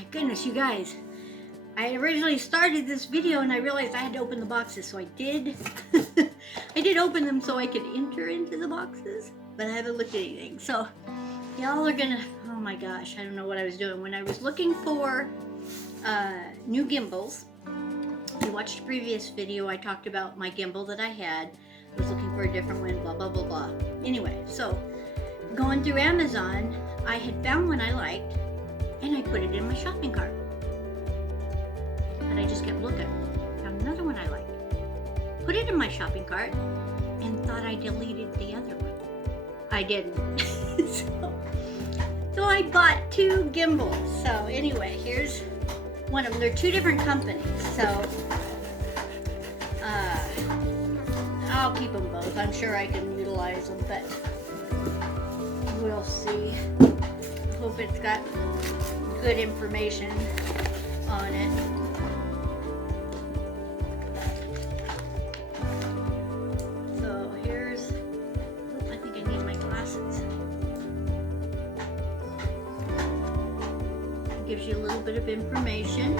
my goodness, you guys. I originally started this video and I realized I had to open the boxes, so I did. I did open them so I could enter into the boxes, but I haven't looked at anything. So y'all are gonna, oh my gosh, I don't know what I was doing. When I was looking for new gimbals, if you watched the previous video, I talked about my gimbal that I had. I was looking for a different one, blah, blah, blah, blah. Anyway, so going through Amazon, I had found one I liked and I put it in my shopping cart. But I just kept looking. Found another one I liked. Put it in my shopping cart and thought I deleted the other one. I didn't. so I bought two gimbals. So anyway, here's one of them. They're two different companies. So I'll keep them both. I'm sure I can utilize them, but we'll see. Hope it's got good information on it. So here's, I think I need my glasses. It gives you a little bit of information.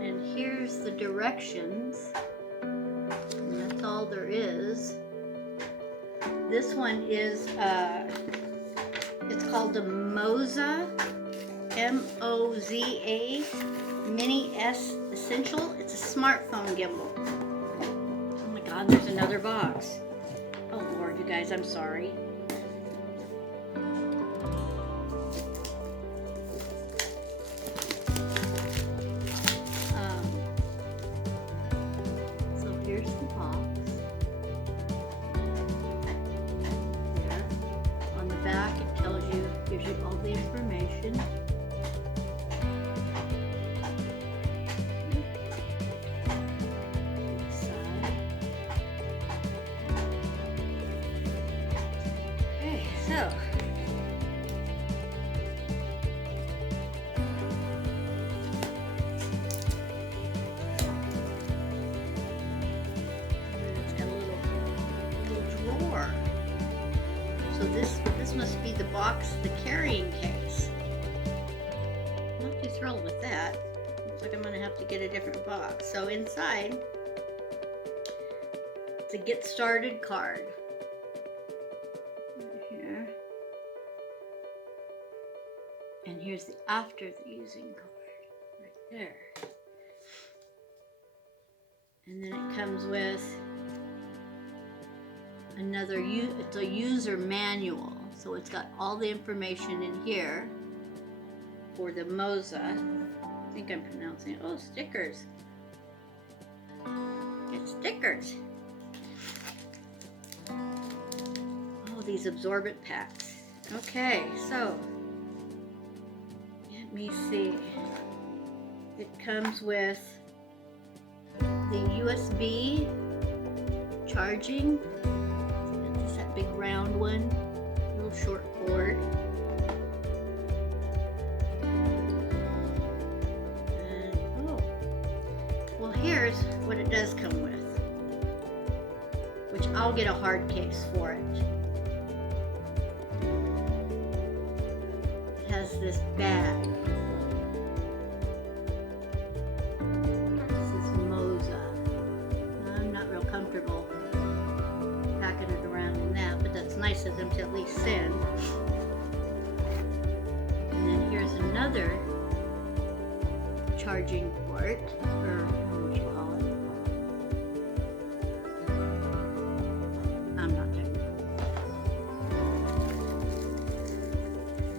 And here's the directions. And that's all there is. This one is, it's called the Moza, M-O-Z-A, Mini S Essential. It's a smartphone gimbal. Oh my God, there's another box. Oh Lord, you guys, I'm sorry. So here's the box. Back, it tells you, gives you all the information. Okay, so it's got a little drawer. So this must be the box, the carrying case. I'm not too thrilled with that. Looks like I'm gonna have to get a different box. So inside, it's a get started card. Right here. And here's the after the using card. Right there. And then it comes with another, it's a user manual. So it's got all the information in here for the Moza. I think I'm pronouncing it. Oh, stickers. Get stickers. Oh, these absorbent packs. Okay, so let me see. It comes with the USB charging. It's that big round one. Short cord. And, oh, well, here's what it does come with, which I'll get a hard case for it. It has this bag. This is Moza. I'm not real comfortable packing it around in that, but that's nice of them to at least send. And then here's another charging port, or what would you call it? I'm not technical.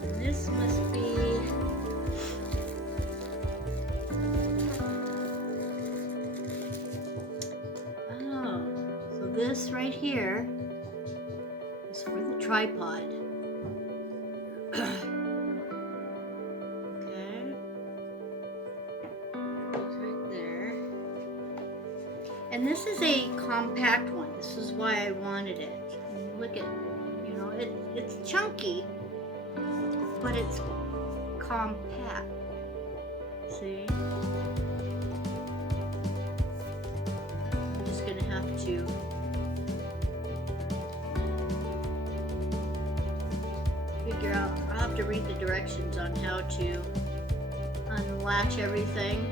And this must be, oh, so this right here is for the tripod. Okay. It's right there. And this is a compact one. This is why I wanted it. Look at, you know, it's chunky, but it's compact. See? I'm just gonna have to to read the directions on how to unlatch everything,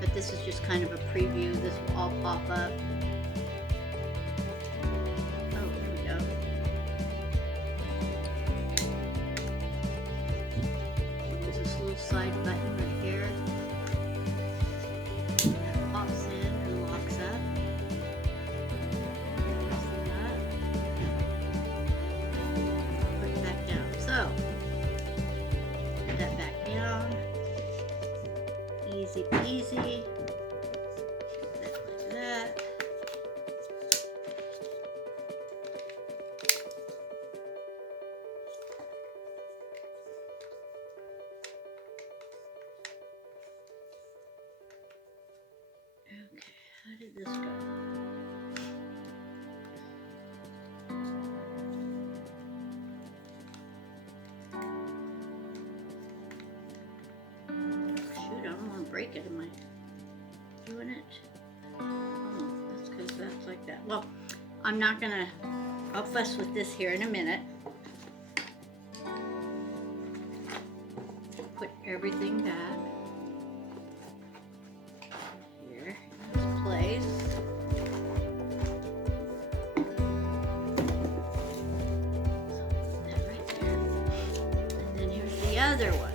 but this is just kind of a preview. This will all pop up. Oh, here we go. There's this little side button right here. That pops in and locks up. Put it back down. So, put that back down. Easy peasy. Like that. Okay, how did this go? Shoot, I don't want to break it. Am I doing it? Oh, that's because that's like that. Well, I'm not gonna, I'll fuss with this here in a minute. Put everything back here in its place. So put that right there. And then here's the other one.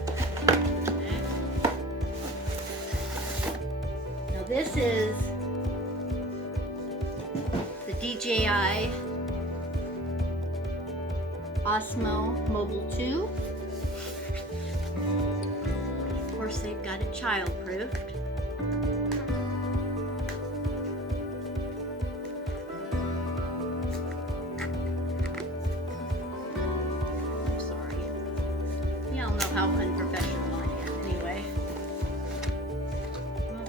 This is the DJI Osmo Mobile 2. Of course, they've got it child-proofed. I'm sorry. Y'all know how unprofessional I am anyway.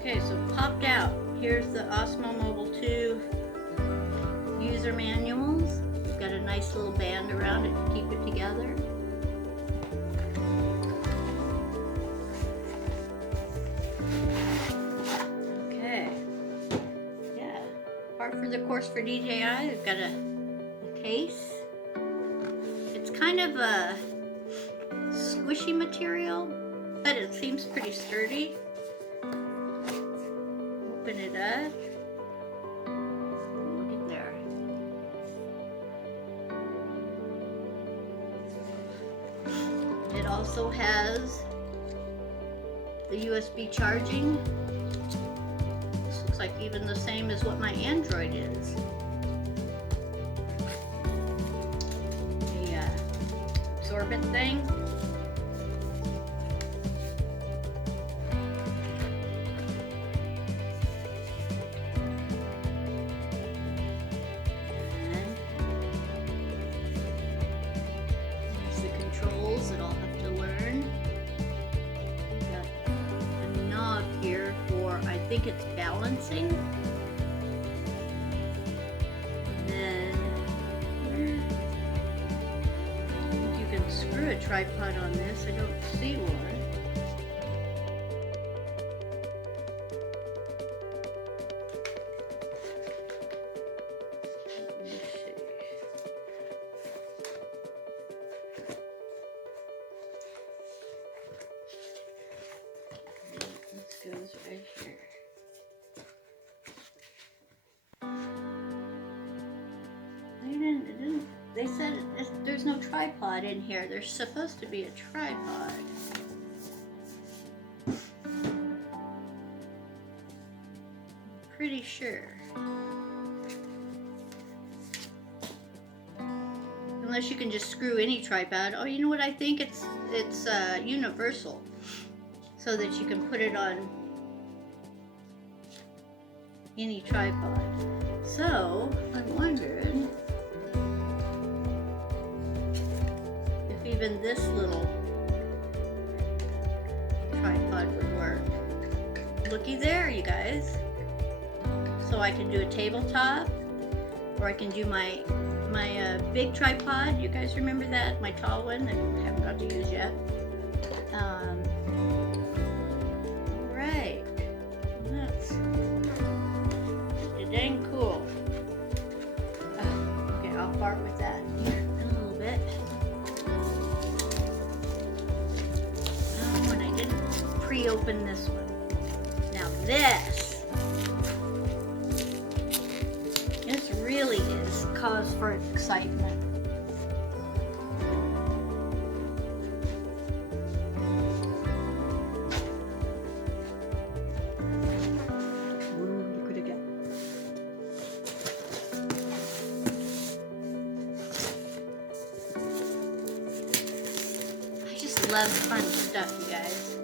Okay, so popped out. Here's the Osmo Mobile 2 user manuals. We've got a nice little band around it to keep it together. Okay. Yeah. Part for the course for DJI. We've got a case. It's kind of a squishy material, but it seems pretty sturdy. Open it up. Look at there. It also has the USB charging. This looks like even the same as what my Android is. The absorbent thing. That I'll have to learn. We've got a knob here for, I think it's balancing. And then I think you can screw a tripod on this. I don't see one. Goes right here. They said there's no tripod in here. There's supposed to be a tripod. Pretty sure. Unless you can just screw any tripod. Oh, you know what I think? It's universal. So that you can put it on any tripod. So, I'm wondering if even this little tripod would work. Looky there, you guys. So I can do a tabletop, or I can do my big tripod. You guys remember that? My tall one that I haven't got to use yet. Alright. That's pretty dang cool. Okay, I'll part with that here in a little bit. cause for excitement. Love fun stuff, you guys.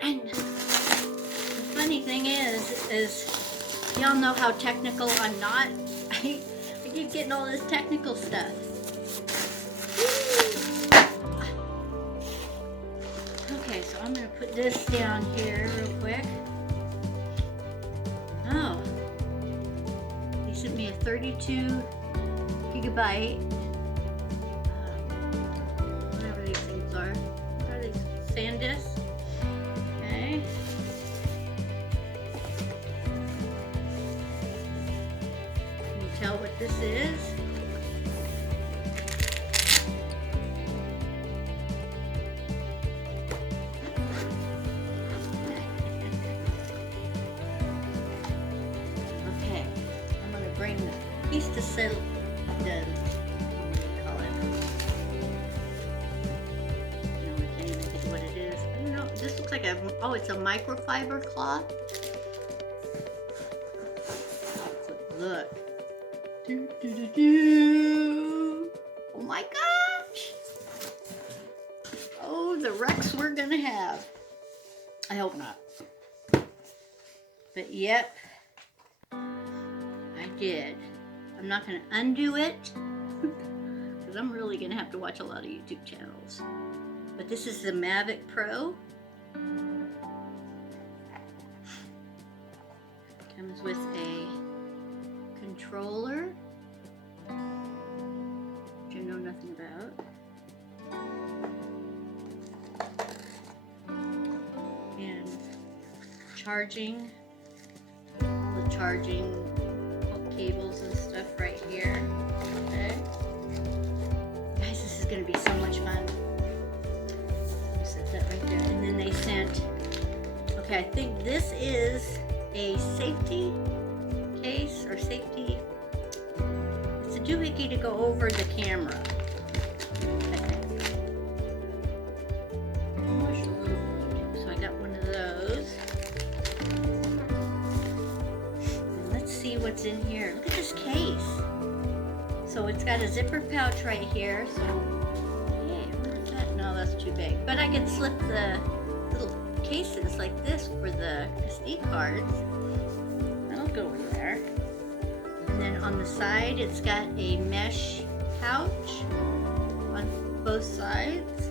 And the funny thing is y'all know how technical I'm not. I keep getting all this technical stuff. Okay, so I'm gonna put this down here real quick. Oh, they sent me a 32 gigabyte. What are these? SanDisk. Okay. Can you tell what this is? Okay. I'm going to bring the piece to settle the this looks like oh, it's a microfiber cloth. Look. Do, do, do, do. Oh my gosh. Oh, the wrecks we're gonna have. I hope not. But yep, I did. I'm not gonna undo it because I'm really gonna have to watch a lot of YouTube channels. But this is the Mavic Pro. Comes with a controller, which I know nothing about. And charging, all the charging cables and stuff right here. Okay. Guys, this is going to be so much fun. Set that right there. And then they sent, okay, I think this is a safety case or safety, it's a doohickey to go over the camera. So I got one of those. And let's see what's in here. Look at this case. So it's got a zipper pouch right here. So no, that's too big. But I can slip the little cases like this for the SD cards. That'll go in there. And then on the side, it's got a mesh pouch on both sides.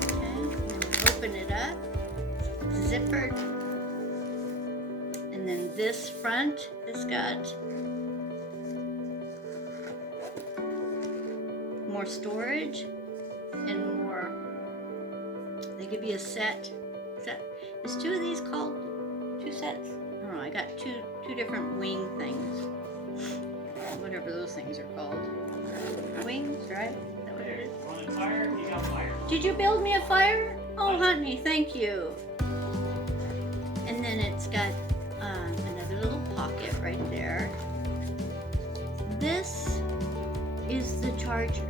Okay, and then open it up. It's zippered. And then this front has got more storage. And more. They give you a set. Is two of these called 2 sets? I don't know. I got two different wing things. Whatever those things are called. Wings, right? Is that what it is? Want a fire? You got fire. Did you build me a fire? Oh, honey, thank you. And then it's got another little pocket right there. This is the charger.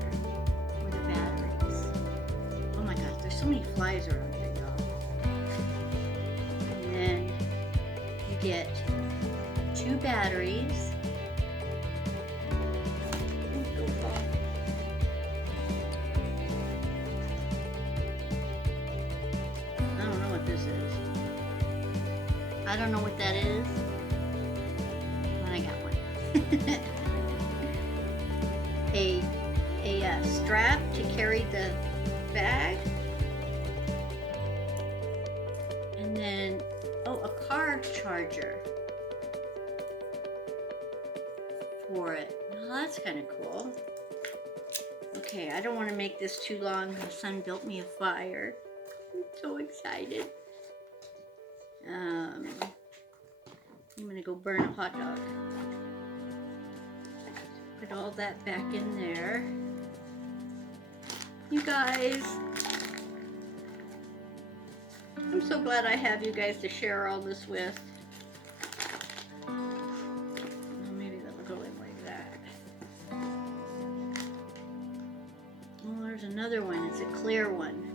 There's so many flies around here, y'all. And then you get 2 batteries. I don't know what this is. I don't know what that is. But I got one. a strap to carry the bag. And then, oh, a car charger for it. Well, that's kind of cool. Okay, I don't want to make this too long. My son built me a fire. I'm so excited. I'm gonna go burn a hot dog. Put all that back in there. You guys, I'm so glad I have you guys to share all this with. there's another one. It's a clear one.